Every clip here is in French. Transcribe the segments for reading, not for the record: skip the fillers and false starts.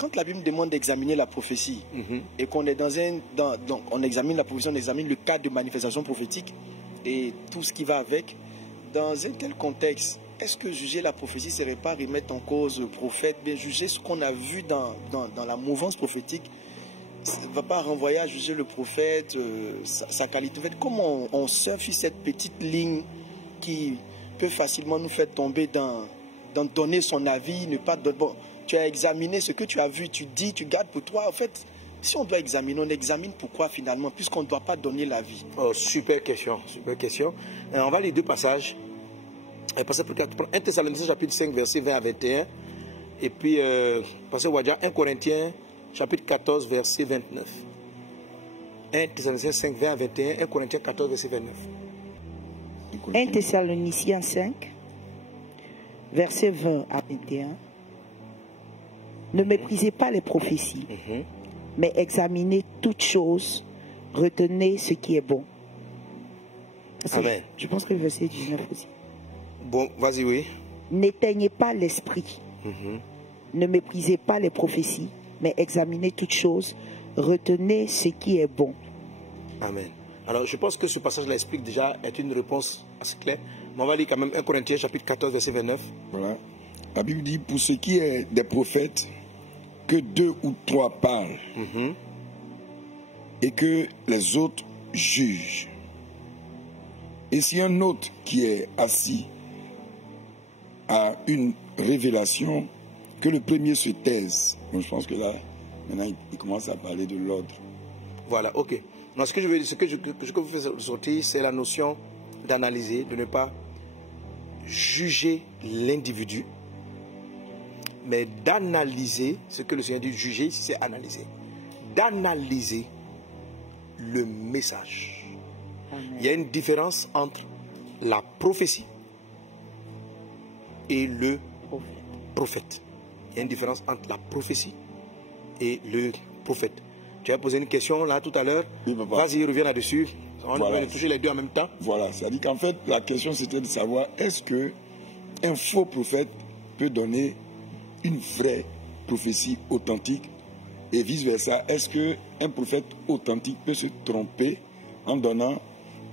quand la Bible demande d'examiner la prophétie et qu'on est donc on examine la prophétie, on examine le cadre de manifestation prophétique et tout ce qui va avec, dans un tel contexte, est-ce que juger la prophétie ne serait pas remettre en cause le prophète, bien juger ce qu'on a vu dans la mouvance prophétique? Ça ne va pas renvoyer à juger le prophète, sa qualité. En fait, comment on surfe sur cette petite ligne qui peut facilement nous faire tomber dans donner son avis, ne pas donner... Bon, tu as examiné ce que tu as vu, tu dis, tu gardes pour toi. En fait, si on doit examiner, on examine pourquoi finalement, puisqu'on ne doit pas donner l'avis. Oh, super question, super question. On va lire deux passages. Passez pour 1 Thessaloniciens chapitre 5, verset 20 à 21. Et puis, passez au 1 Corinthiens chapitre 14, verset 29. 1 Thessaloniciens 5, 20 à 21. 1 Corinthiens 14, verset 29. 1 Thessaloniciens 5, verset 20 à 21. Ne méprisez pas les prophéties, mais examinez toutes choses, retenez ce qui est bon. Amen. Je pense que le verset 19 aussi. Bon, vas-y, oui. N'éteignez pas l'esprit. Ne méprisez pas les prophéties, mais examinez toutes choses, retenez ce qui est bon. Amen. Alors, je pense que ce passage-là explique déjà, est une réponse assez claire. Mais on va lire quand même 1 Corinthiens chapitre 14, verset 29. Voilà. La Bible dit, pour ce qui est des prophètes, que 2 ou 3 parlent et que les autres jugent. Et si un autre qui est assis a une révélation, que le premier se taise. Donc je pense que là, maintenant, il commence à parler de l'ordre. Voilà, ok. Donc, ce que je veux faire sortir, c'est la notion d'analyser, de ne pas juger l'individu, mais d'analyser, ce que le Seigneur dit, juger ici, c'est analyser. D'analyser le message. Amen. Il y a une différence entre la prophétie et le prophète. Il y a une différence entre la prophétie et le prophète. Tu as posé une question là tout à l'heure. Oui, papa. Vas-y, reviens là-dessus. On va toucher les deux en même temps. Voilà, c'est-à-dire qu'en fait, la question c'était de savoir est-ce qu'un faux prophète peut donner une vraie prophétie authentique et vice-versa. Est-ce qu'un prophète authentique peut se tromper en donnant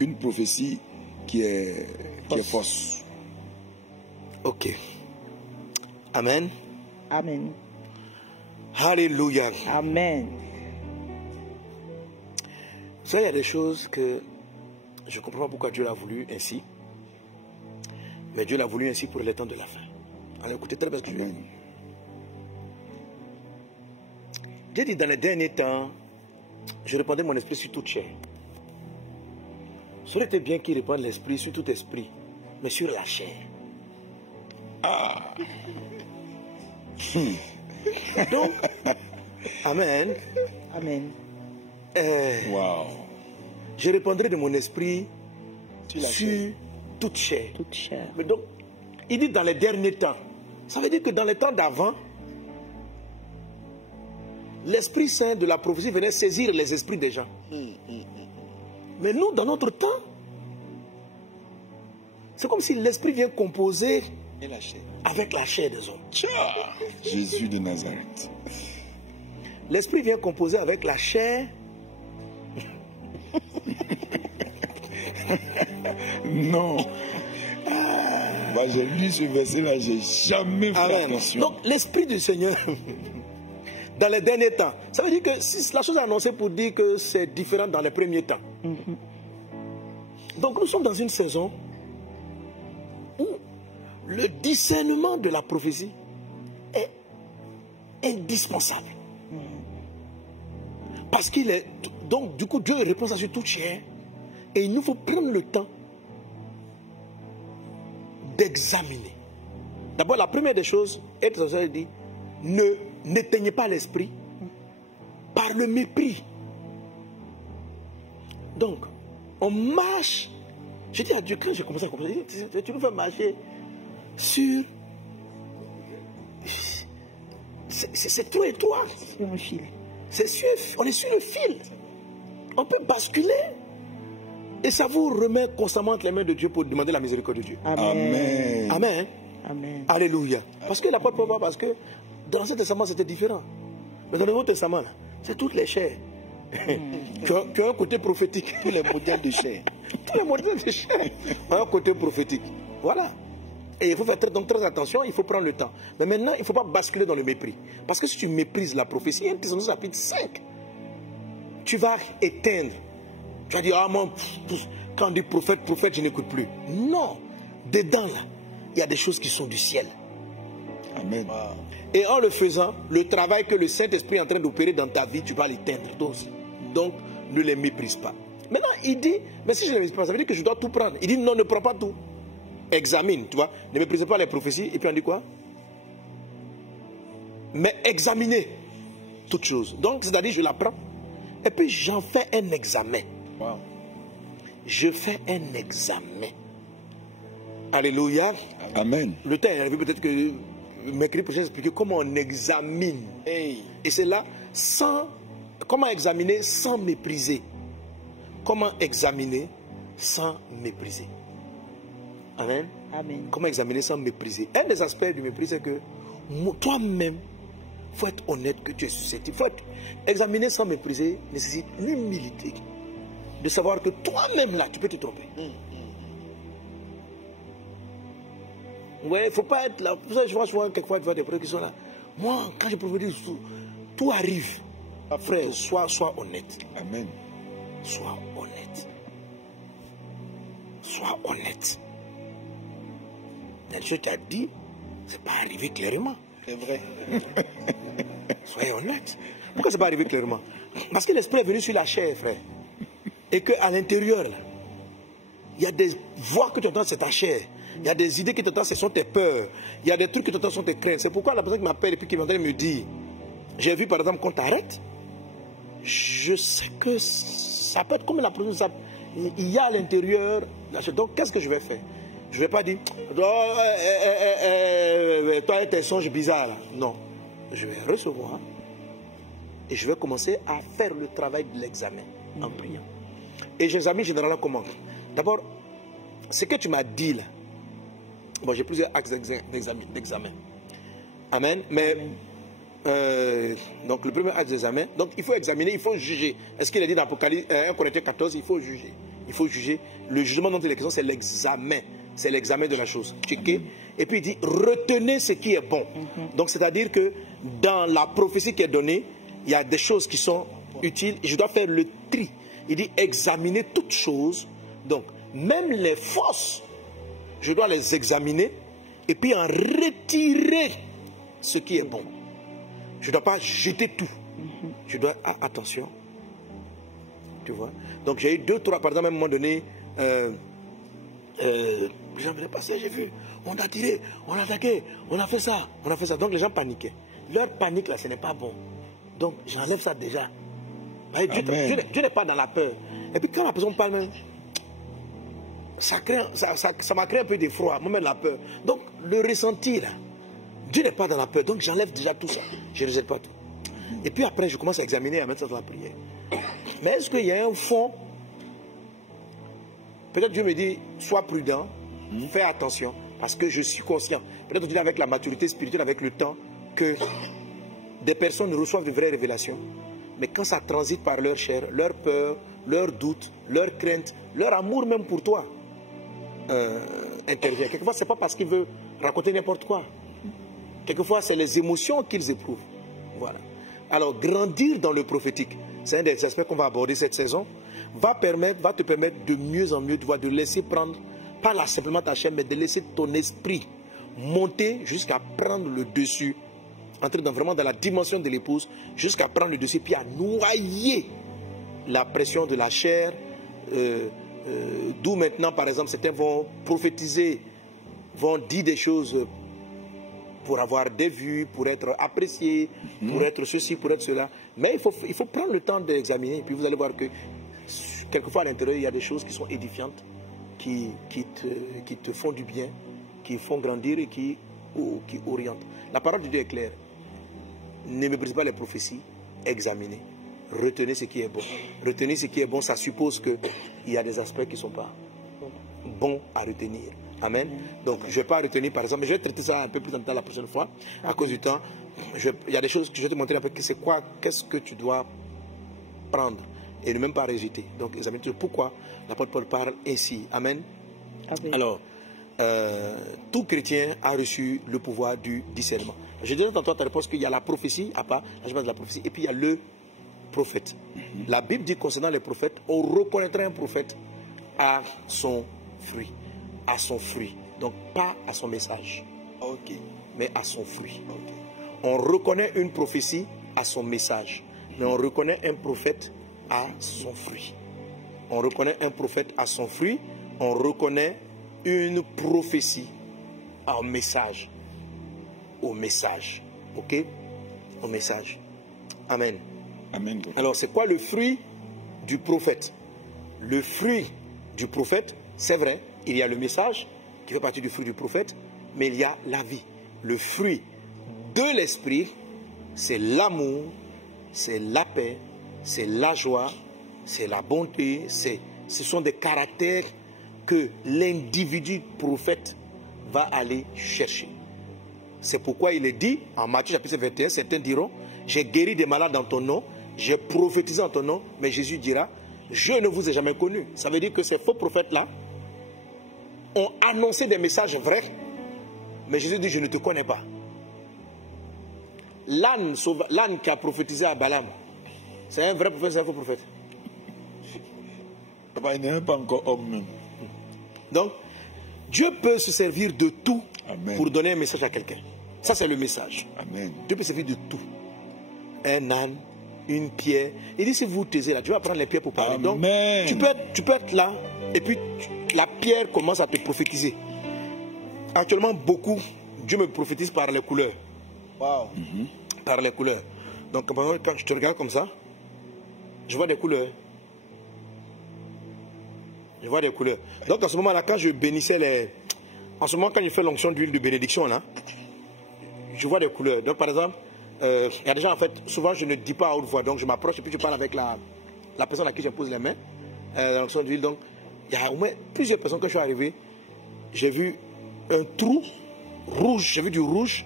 une prophétie qui est fausse? Ok. Amen. Amen. Alléluia. Amen. Ça, il y a des choses que je ne comprends pas pourquoi Dieu l'a voulu ainsi. Mais Dieu l'a voulu ainsi pour les temps de la fin. Alors écoutez très bien ce que je veux. Dieu dit dans les derniers temps, je répandais mon esprit sur toute chair. Ce n'était bien qu'il répande l'esprit sur tout esprit, mais sur la chair. Ah. Donc, Amen. Amen. Wow. Je répandrai de mon esprit sur toute chair. Toute chair. Mais donc, il dit dans les derniers temps. Ça veut dire que dans les temps d'avant, l'Esprit Saint de la prophétie venait saisir les esprits des gens. Mais nous, dans notre temps, c'est comme si l'Esprit vient composer avec la chair des hommes. Jésus de Nazareth. L'Esprit vient composer avec la chair. Non. Bah, j'ai lu ce verset-là, j'ai jamais fait attention. Donc, l'Esprit du Seigneur, dans les derniers temps, ça veut dire que si la chose est annoncée pour dire que c'est différent dans les premiers temps. Donc, nous sommes dans une saison où le discernement de la prophétie est indispensable. Parce qu'il est... Donc, du coup, Dieu répond à sur toute chair. Et il nous faut prendre le temps d'examiner. D'abord, la première des choses, il dit, n'éteignez pas l'esprit par le mépris. Donc, on marche. Je dis à Dieu, quand j'ai commencé à comprendre, tu nous fais marcher sur... C'est trop étroit. Sur un fil. On est sur le fil. On peut basculer. Et ça vous remet constamment entre les mains de Dieu pour demander la miséricorde de Dieu. Amen. Amen. Amen. Alléluia. Parce que la porte peut pas, parce que dans l'Ancien Testament c'était différent. Mais dans le Nouveau Testament, c'est toutes les chairs qui ont un côté prophétique. Tous les modèles de chair. Tous les modèles de chair ont un côté prophétique. Voilà. Et il faut faire donc très attention, il faut prendre le temps. Mais maintenant, il ne faut pas basculer dans le mépris. Parce que si tu méprises la prophétie, 1 Thessaloniciens chapitre 5, tu vas éteindre. Tu vas dire, ah moi, quand on dit prophète, prophète, je n'écoute plus. Non. Dedans, là, il y a des choses qui sont du ciel. Amen. Et en le faisant, le travail que le Saint-Esprit est en train d'opérer dans ta vie, tu vas l'éteindre toi aussi. Donc, ne les méprise pas. Maintenant, il dit, mais si je ne les méprise pas, ça veut dire que je dois tout prendre. Il dit, non, ne prends pas tout. Examine, tu vois. Ne méprisez pas les prophéties. Et puis on dit quoi? Mais examinez toutes choses. Donc, c'est-à-dire, je la prends. Et puis, j'en fais un examen. Wow. Je fais un examen. Alléluia. Amen. Le temps est arrivé, peut-être que mercredi prochain, j'expliquer comment on examine. Hey. Et c'est là, sans... Comment examiner sans mépriser. Comment examiner sans mépriser. Amen. Amen. Comment examiner sans mépriser. Un des aspects du mépris, c'est que toi-même, il faut être honnête que tu es susceptible. Examiner sans mépriser nécessite l'humilité. De savoir que toi-même, là, tu peux te tromper. Ouais, il ne faut pas être là. Je vois quelquefois des frères qui sont là. Moi, quand je prophétise, tout arrive. Frère, sois honnête. Amen. Sois honnête. Sois honnête. Ce que tu as dit, ce n'est pas arrivé clairement. C'est vrai. Soyez honnête. Pourquoi ce n'est pas arrivé clairement? Parce que l'esprit est venu sur la chair, frère. Et qu'à l'intérieur, il y a des voix que tu entends, c'est ta chair. Il y a des idées que tu entends, ce sont tes peurs. Il y a des trucs que tu entends, ce sont tes craintes. C'est pourquoi la personne qui m'appelle et puis qui m'entend me dit, j'ai vu par exemple qu'on t'arrête. Je sais que ça peut être comme la personne. Il y a à l'intérieur. Donc qu'est-ce que je vais faire? Je ne vais pas dire, toi et tes songes bizarres. Là. Non. Je vais recevoir et je vais commencer à faire le travail de l'examen en priant. Et j'examine généralement comment? D'abord, ce que tu m'as dit là, bon, j'ai plusieurs axes d'examen. Amen. Mais, donc le premier axe d'examen, donc il faut examiner, il faut juger. Est-ce qu'il est dit dans Apocalypse 1 Corinthiens 14, il faut juger. Il faut juger. Le jugement dont il est question, c'est l'examen. C'est l'examen de la chose. Checker. Et puis il dit, retenez ce qui est bon. Donc c'est-à-dire que dans la prophétie qui est donnée, il y a des choses qui sont utiles. Et je dois faire le tri. Il dit, examiner toutes choses. Donc, même les fausses, je dois les examiner. Et puis en retirer ce qui est bon. Je ne dois pas jeter tout. Je dois... Ah, attention. Tu vois. Donc j'ai eu 2, 3, par exemple, à un moment donné... les gens venaient passer, j'ai vu, on a tiré, on a attaqué, on a fait ça. Donc les gens paniquaient. Leur panique là, ce n'est pas bon. Donc j'enlève ça déjà. Dieu n'est pas dans la peur. Et puis quand la personne parle même, ça m'a créé un peu d'effroi, moi-même la peur. Donc le ressenti là, Dieu n'est pas dans la peur. Donc j'enlève déjà tout ça. Je ne rejette pas tout. Et puis après, je commence à examiner, à mettre ça dans la prière. Mais est-ce qu'il y a un fond? Peut-être Dieu me dit, sois prudent, fais attention, parce que je suis conscient. Peut-être on dit avec la maturité spirituelle, avec le temps, que des personnes reçoivent de vraies révélations. Mais quand ça transite par leur chair, leur peur, leur doute, leur crainte, leur amour même pour toi, intervient. Quelquefois, ce n'est pas parce qu'ils veulent raconter n'importe quoi. Quelquefois, c'est les émotions qu'ils éprouvent. Voilà. Alors, grandir dans le prophétique, c'est un des aspects qu'on va aborder cette saison, va te permettre de mieux en mieux de laisser prendre, pas là simplement ta chair, mais de laisser ton esprit monter jusqu'à prendre le dessus, entrer vraiment dans la dimension de l'épouse, jusqu'à prendre le dessus, puis à noyer la pression de la chair, d'où maintenant, par exemple, certains vont prophétiser, vont dire des choses pour avoir des vues, pour être appréciés, pour être ceci, pour être cela. Mais il faut prendre le temps d'examiner, et puis vous allez voir que quelquefois à l'intérieur, il y a des choses qui sont édifiantes, qui te font du bien, qui font grandir et qui orientent. La parole de Dieu est claire. Ne méprisez pas les prophéties, examinez. Retenez ce qui est bon. Retenez ce qui est bon, ça suppose qu'il y a des aspects qui ne sont pas bons à retenir. Amen. Donc, je ne vais pas retenir, par exemple, je vais traiter ça un peu plus en détail la prochaine fois, à cause du temps. Il y a des choses que je vais te montrer un peu, c'est quoi, qu'est-ce que tu dois prendre et ne même pas rejeter. Donc, examine pourquoi l'apôtre Paul parle ainsi. Amen. Amen. Alors, tout chrétien a reçu le pouvoir du discernement. Je disais tantôt à ta réponse qu'il y a la prophétie, à part, là je parle de la prophétie, et puis il y a le prophète. La Bible dit concernant les prophètes, on reconnaîtra un prophète à son fruit. À son fruit. Donc pas à son message. Ok. Mais à son fruit. Okay. On reconnaît une prophétie à son message. Mais on reconnaît un prophète à son fruit. On reconnaît un prophète à son fruit. On reconnaît une prophétie au message. Au message. Ok? Au message. Amen. Amen. Alors, c'est quoi le fruit du prophète? Le fruit du prophète, c'est vrai, il y a le message qui fait partie du fruit du prophète, mais il y a la vie. Le fruit de l'esprit, c'est l'amour, c'est la paix, c'est la joie, c'est la bonté, ce sont des caractères que l'individu prophète va aller chercher. C'est pourquoi il est dit, en Matthieu chapitre 21, certains diront, j'ai guéri des malades dans ton nom, j'ai prophétisé en ton nom, mais Jésus dira, je ne vous ai jamais connu. Ça veut dire que ces faux prophètes-là ont annoncé des messages vrais, mais Jésus dit, je ne te connais pas. L'âne qui a prophétisé à Balaam, c'est un vrai prophète, c'est un faux prophète. Il n'est pas encore homme même. Donc, Dieu peut se servir de tout. Amen. Pour donner un message à quelqu'un. Ça, c'est le message. Amen. Dieu peut se servir de tout. Un âne, une pierre. Il dit, si vous taisez là, Dieu va prendre les pierres pour parler. Amen. Donc, tu peux être là, et puis la pierre commence à te prophétiser. Actuellement, beaucoup, Dieu me prophétise par les couleurs. Wow. Par les couleurs. Donc, quand je te regarde comme ça, je vois des couleurs. Je vois des couleurs. Donc, en ce moment-là, quand je bénissais les... En ce moment, quand je fais l'onction d'huile de bénédiction, là, je vois des couleurs. Donc, par exemple, il y a des gens, en fait, souvent, je ne dis pas à haute voix. Donc, je m'approche et puis je parle avec la personne à qui je pose les mains. L'onction d'huile. Donc, il y a au moins plusieurs personnes, quand je suis arrivé, j'ai vu un trou rouge. J'ai vu du rouge.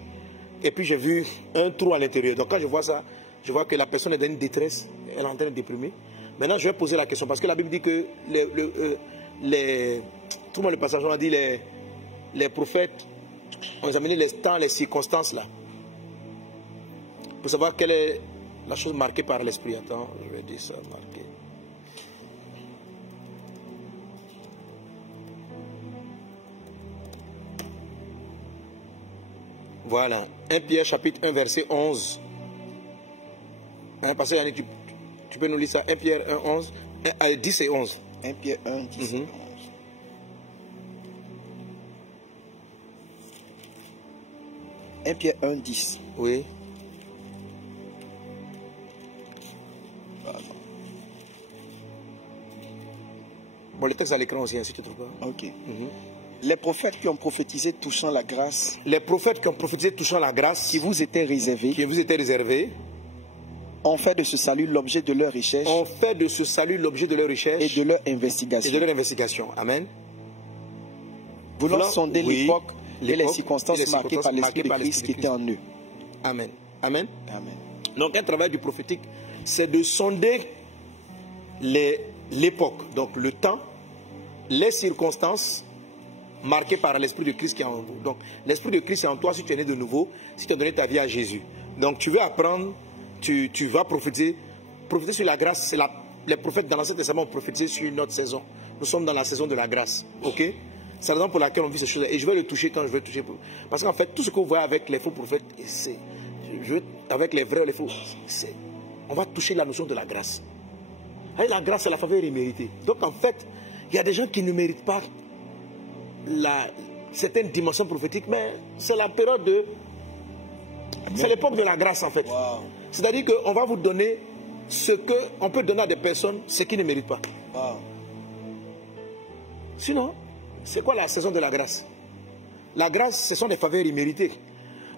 Et puis, j'ai vu un trou à l'intérieur. Donc, quand je vois ça, je vois que la personne est dans une détresse. Elle est en train de déprimer. Maintenant, je vais poser la question. Parce que la Bible dit que tout le monde, le passage, on a dit les prophètes ont examiné les temps, les circonstances là. Pour savoir quelle est la chose marquée par l'esprit. Attends, je vais dire ça, marqué. Voilà. 1 Pierre chapitre 1 verset 11. Parce que Yannick, tu peux nous lire ça. 1 Pierre 1, 11, 10 et 11. 1 Pierre 1, 10 et 11. 1 Pierre 1, 10. Oui. Pardon. Bon, le texte à l'écran aussi, si tu ne trouves pas. Ok. Les prophètes qui ont prophétisé touchant la grâce. Les prophètes qui ont prophétisé touchant la grâce. Qui vous étaient réservés. Qui vous étaient réservés. Ont fait de ce salut l'objet de leur recherche. Ont fait de ce salut l'objet de leur recherche. Et de leur investigation. Et de leur investigation. Amen. Voulant sonder l'époque et les circonstances marquées par l'Esprit de Christ qui était en eux. Amen. Amen. Amen. Donc un travail du prophétique, c'est de sonder l'époque, donc le temps, les circonstances marquées par l'Esprit de Christ qui est en vous. Donc l'Esprit de Christ est en toi si tu es né de nouveau, si tu as donné ta vie à Jésus. Donc tu veux apprendre, tu vas prophétiser. Prophétiser sur la grâce, les prophètes dans l'Ancien Testament ont prophétisé sur une autre saison. Nous sommes dans la saison de la grâce. Ok? C'est la raison pour laquelle on vit ces choses. Et je vais le toucher quand je vais le toucher. Parce qu'en fait, tout ce que vous voyez avec les faux prophètes, avec les vrais ou les faux, on va toucher la notion de la grâce. Et la grâce, c'est la faveur imméritée. Donc en fait, il y a des gens qui ne méritent pas certaines dimensions prophétiques, mais c'est la période de... C'est l'époque de la grâce en fait. Wow. C'est-à-dire qu'on va vous donner ce qu'on peut donner à des personnes, ce qui ne méritent pas. Wow. Sinon, c'est quoi la saison de la grâce? La grâce, ce sont des faveurs imméritées.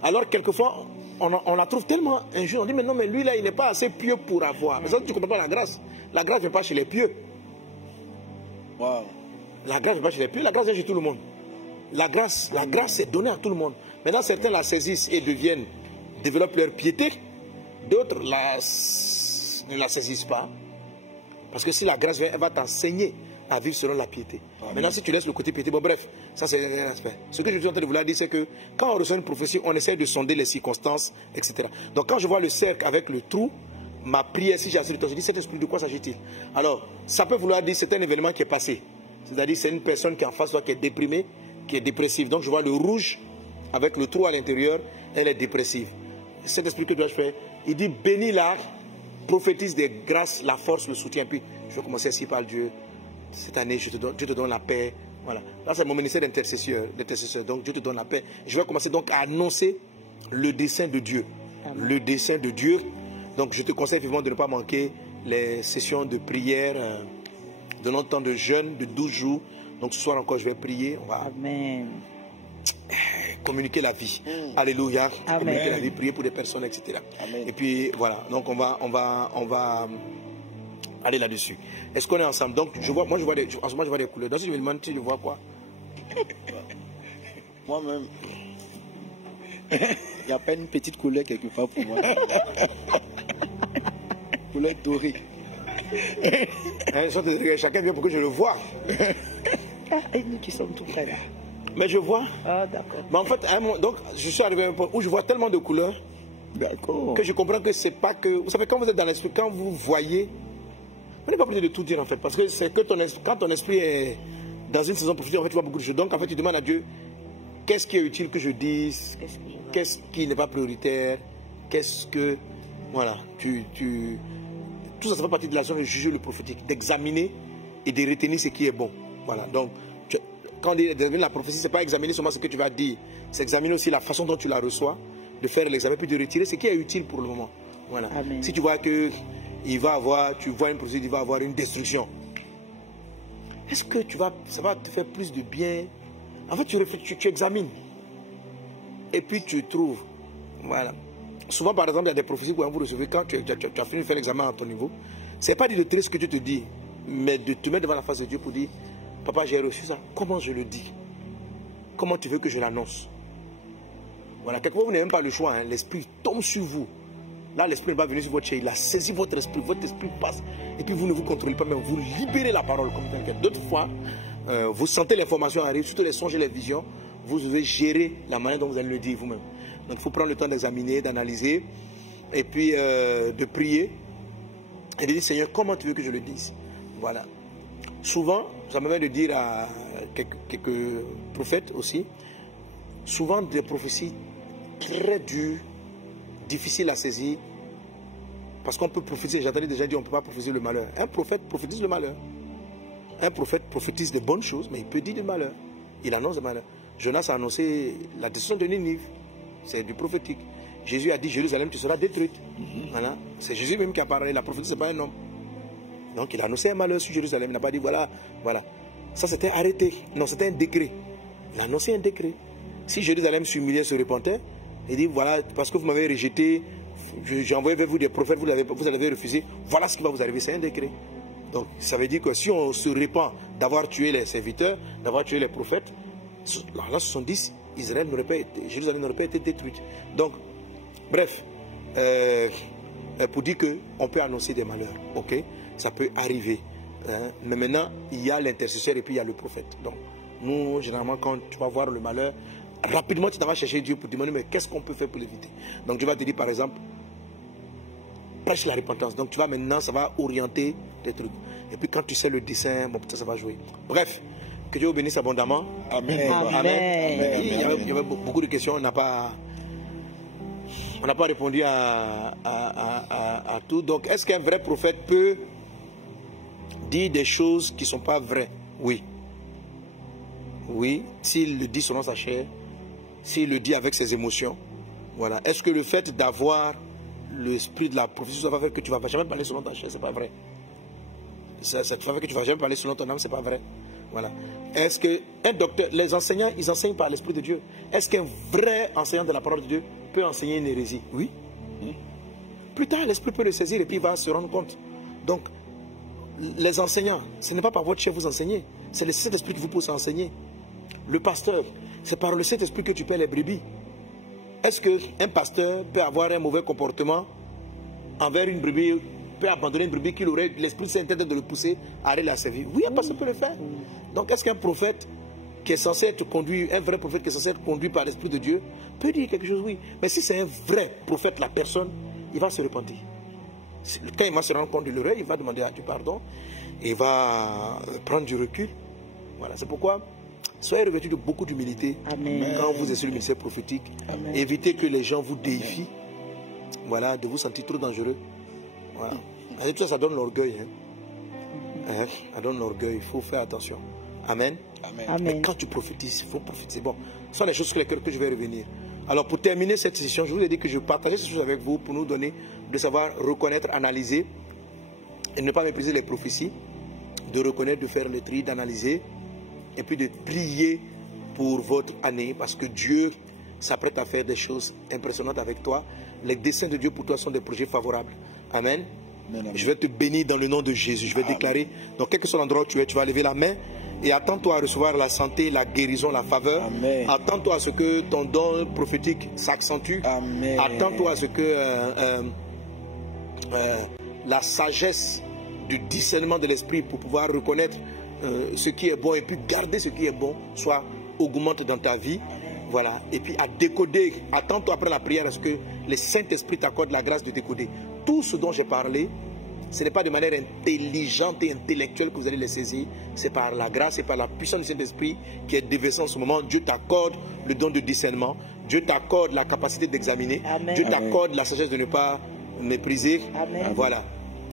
Alors, quelquefois, on la trouve tellement injuste. On dit, mais non, mais lui, là, il n'est pas assez pieux pour avoir. Mais ça, tu ne comprends pas la grâce. La grâce ne vient pas chez les pieux. Wow. La grâce ne vient pas chez les pieux. La grâce vient chez tout le monde. la grâce est donnée à tout le monde. Maintenant, certains la saisissent et développent leur piété. D'autres ne la saisissent pas. Parce que si la grâce vient, elle va t'enseigner à vivre selon la piété. Amen. Maintenant, si tu laisses le côté piété, bon bref, ça c'est un aspect. Ce que je suis en train de vouloir dire, c'est que quand on reçoit une prophétie, on essaie de sonder les circonstances, etc. Donc quand je vois le cercle avec le trou, ma prière, si j'ai assez de temps, je dis, cet esprit, de quoi s'agit-il? Alors, ça peut vouloir dire, c'est un événement qui est passé. C'est-à-dire, c'est une personne qui est en face de toi, qui est déprimée, qui est dépressive. Donc je vois le rouge avec le trou à l'intérieur, elle est dépressive. Cet esprit, que dois-je faire? Il dit, bénis-la, prophétise des grâces, la force, le soutien. Puis, je vais commencer ainsi par Dieu. Cette année, Dieu te donne la paix. Voilà. Là, c'est mon ministère d'intercesseur. Donc, Dieu te donne la paix. Je vais commencer donc à annoncer le dessein de Dieu. Amen. Le dessein de Dieu. Donc, je te conseille vivement de ne pas manquer les sessions de prière, de notre temps de jeûne, de 12 jours. Donc, ce soir encore, je vais prier. On va communiquer la vie. Alléluia. Amen. Communiquer la vie, prier pour des personnes, etc. Amen. Et puis, voilà. Donc, on va aller là-dessus. Est-ce qu'on est ensemble? Donc, moi, je vois des couleurs. Donc, si je me demande, tu vois quoi? Moi-même, il n'y a pas une petite couleur quelque part pour moi. Couleur dorée. Chacun vient pour que je le voie. Et nous qui sommes tout près là. Mais je vois. Ah, d'accord. Mais en fait, donc, je suis arrivé à un point où je vois tellement de couleurs que je comprends que c'est pas que... Vous savez, quand vous êtes dans l'esprit, quand vous voyez... On n'est pas obligé de tout dire en fait, parce que c'est que quand ton esprit est dans une saison prophétique, en fait, tu vois beaucoup de choses. Donc en fait, tu demandes à Dieu, qu'est-ce qui est utile que je dise, qu'est-ce qui n'est pas prioritaire, qu'est-ce que... Voilà, tout ça fait partie de l'action de juger le prophétique, d'examiner et de retenir ce qui est bon. Voilà, donc quand on dit d'examiner la prophétie, ce n'est pas examiner seulement ce que tu vas dire, c'est examiner aussi la façon dont tu la reçois, de faire l'examen, puis de retirer ce qui est utile pour le moment. Voilà. Amen. Si tu vois que tu vois une prophétie, il va avoir une destruction. Est-ce que ça va te faire plus de bien? En fait, tu examines. Et puis tu trouves. Voilà. Souvent, par exemple, il y a des prophéties que vous recevez quand tu as fini de faire l'examen à ton niveau. Ce n'est pas de tirer ce que tu te dis, mais de te mettre devant la face de Dieu pour dire, papa, j'ai reçu ça. Comment je le dis? Comment tu veux que je l'annonce? Voilà. Quelquefois, vous n'avez même pas le choix. Hein. L'esprit tombe sur vous. Là, l'esprit n'est pas venu sur votre chair, il a saisi votre esprit passe, et puis vous ne vous contrôlez pas, mais vous libérez la parole comme quelqu'un. D'autres fois, vous sentez l'information arriver, surtout les songes et les visions, vous devez gérer la manière dont vous allez le dire vous-même. Donc il faut prendre le temps d'examiner, d'analyser, et puis de prier, et de dire, Seigneur, comment tu veux que je le dise? Voilà. Souvent, ça me vient de dire à quelques prophètes aussi, souvent des prophéties très dures, difficile à saisir, parce qu'on peut prophétiser, j'entendais déjà dire on ne peut pas prophétiser le malheur. Un prophète prophétise le malheur. Un prophète prophétise de bonnes choses, mais il peut dire du malheur. Il annonce le malheur. Jonas a annoncé la destruction de Ninive. C'est du prophétique. Jésus a dit, Jérusalem, tu seras détruite. Voilà. C'est Jésus même qui a parlé. La prophétie, ce n'est pas un homme. Donc il a annoncé un malheur sur Jérusalem. Il n'a pas dit, voilà. Ça, c'était arrêté. Non, c'était un décret. Il a annoncé un décret. Si Jérusalem s'humiliait, se repentait, il dit, voilà, parce que vous m'avez rejeté, j'ai envoyé vers vous des prophètes, vous avez refusé, voilà ce qui va vous arriver, c'est un décret. Donc, ça veut dire que si on se répand d'avoir tué les serviteurs, d'avoir tué les prophètes, là, 70, Jérusalem n'aurait pas été détruite. Donc, bref, pour dire qu'on peut annoncer des malheurs, ok, ça peut arriver. Hein, mais maintenant, il y a l'intercesseur et puis il y a le prophète. Donc, nous, généralement, quand tu vas voir le malheur, rapidement, tu vas chercher Dieu pour te demander, mais qu'est-ce qu'on peut faire pour l'éviter? Donc, Dieu va te dire, par exemple, prêche la repentance. Donc, tu vas maintenant, ça va orienter tes trucs. Et puis, quand tu sais le dessin, bon, ça va jouer. Bref, que Dieu vous bénisse abondamment. Amen. Amen. Il y avait beaucoup de questions, on n'a pas répondu à tout. Donc, est-ce qu'un vrai prophète peut dire des choses qui ne sont pas vraies? Oui. Oui, s'il le dit selon sa chair, s'il le dit avec ses émotions, voilà. Est-ce que le fait d'avoir l'esprit de la prophétie, ça va faire que tu ne vas jamais parler selon ta chair? C'est pas vrai. Ça va faire que tu ne vas jamais parler selon ton âme? C'est pas vrai. Voilà. Est-ce qu'un docteur, les enseignants, ils enseignent par l'esprit de Dieu? Est-ce qu'un vrai enseignant de la parole de Dieu peut enseigner une hérésie? Oui. Plus tard, l'esprit peut le saisir et puis il va se rendre compte. Donc, les enseignants, ce n'est pas par votre chef vous enseignez, c'est le Saint-Esprit qui vous pousse à enseigner. Le pasteur, c'est par le Saint-Esprit que tu perds les brebis. Est-ce qu'un pasteur peut avoir un mauvais comportement envers une brebis, peut abandonner une brebis qu'il aurait l'Esprit Saint de le pousser à aller la servir? Oui, un pasteur peut le faire. Donc est-ce qu'un prophète qui est censé être conduit, un vrai prophète qui est censé être conduit par l'Esprit de Dieu, peut dire quelque chose? Oui. Mais si c'est un vrai prophète, la personne, il va se repentir. Quand il va se rendre compte de l'erreur, il va demander à Dieu pardon, et il va prendre du recul. Voilà, c'est pourquoi soyez revêtus de beaucoup d'humilité quand vous êtes sur le ministère prophétique. Amen. Évitez que les gens vous déifient, voilà, de vous sentir trop dangereux. Voilà. Et tout ça, ça donne l'orgueil. Ça donne l'orgueil, il faut faire attention. Amen. Amen. Mais quand tu prophétises, il faut prophétiser. Bon, ce sont les choses sur lesquelles je vais revenir. Alors pour terminer cette session, je vous ai dit que je partageais ces choses avec vous pour nous donner de savoir reconnaître, analyser et ne pas mépriser les prophéties, de reconnaître, de faire le tri, d'analyser et puis de prier pour votre année parce que Dieu s'apprête à faire des choses impressionnantes avec toi. Les desseins de Dieu pour toi sont des projets favorables. Amen. Amen. Je vais te bénir dans le nom de Jésus. Je vais déclarer, dans quel que soit l'endroit où tu es, tu vas lever la main et attends-toi à recevoir la santé, la guérison, la faveur. Attends-toi à ce que ton don prophétique s'accentue. Attends-toi à ce que la sagesse du discernement de l'esprit pour pouvoir reconnaître ce qui est bon et puis garder ce qui est bon soit augmenté dans ta vie. Voilà. Et puis à décoder, attends-toi après la prière à ce que le Saint-Esprit t'accorde la grâce de décoder. Tout ce dont j'ai parlé, ce n'est pas de manière intelligente et intellectuelle que vous allez les saisir. C'est par la grâce et par la puissance du Saint-Esprit qui est déversée en ce moment. Dieu t'accorde le don de discernement. Dieu t'accorde la capacité d'examiner. Dieu t'accorde la sagesse de ne pas mépriser. Amen. Voilà.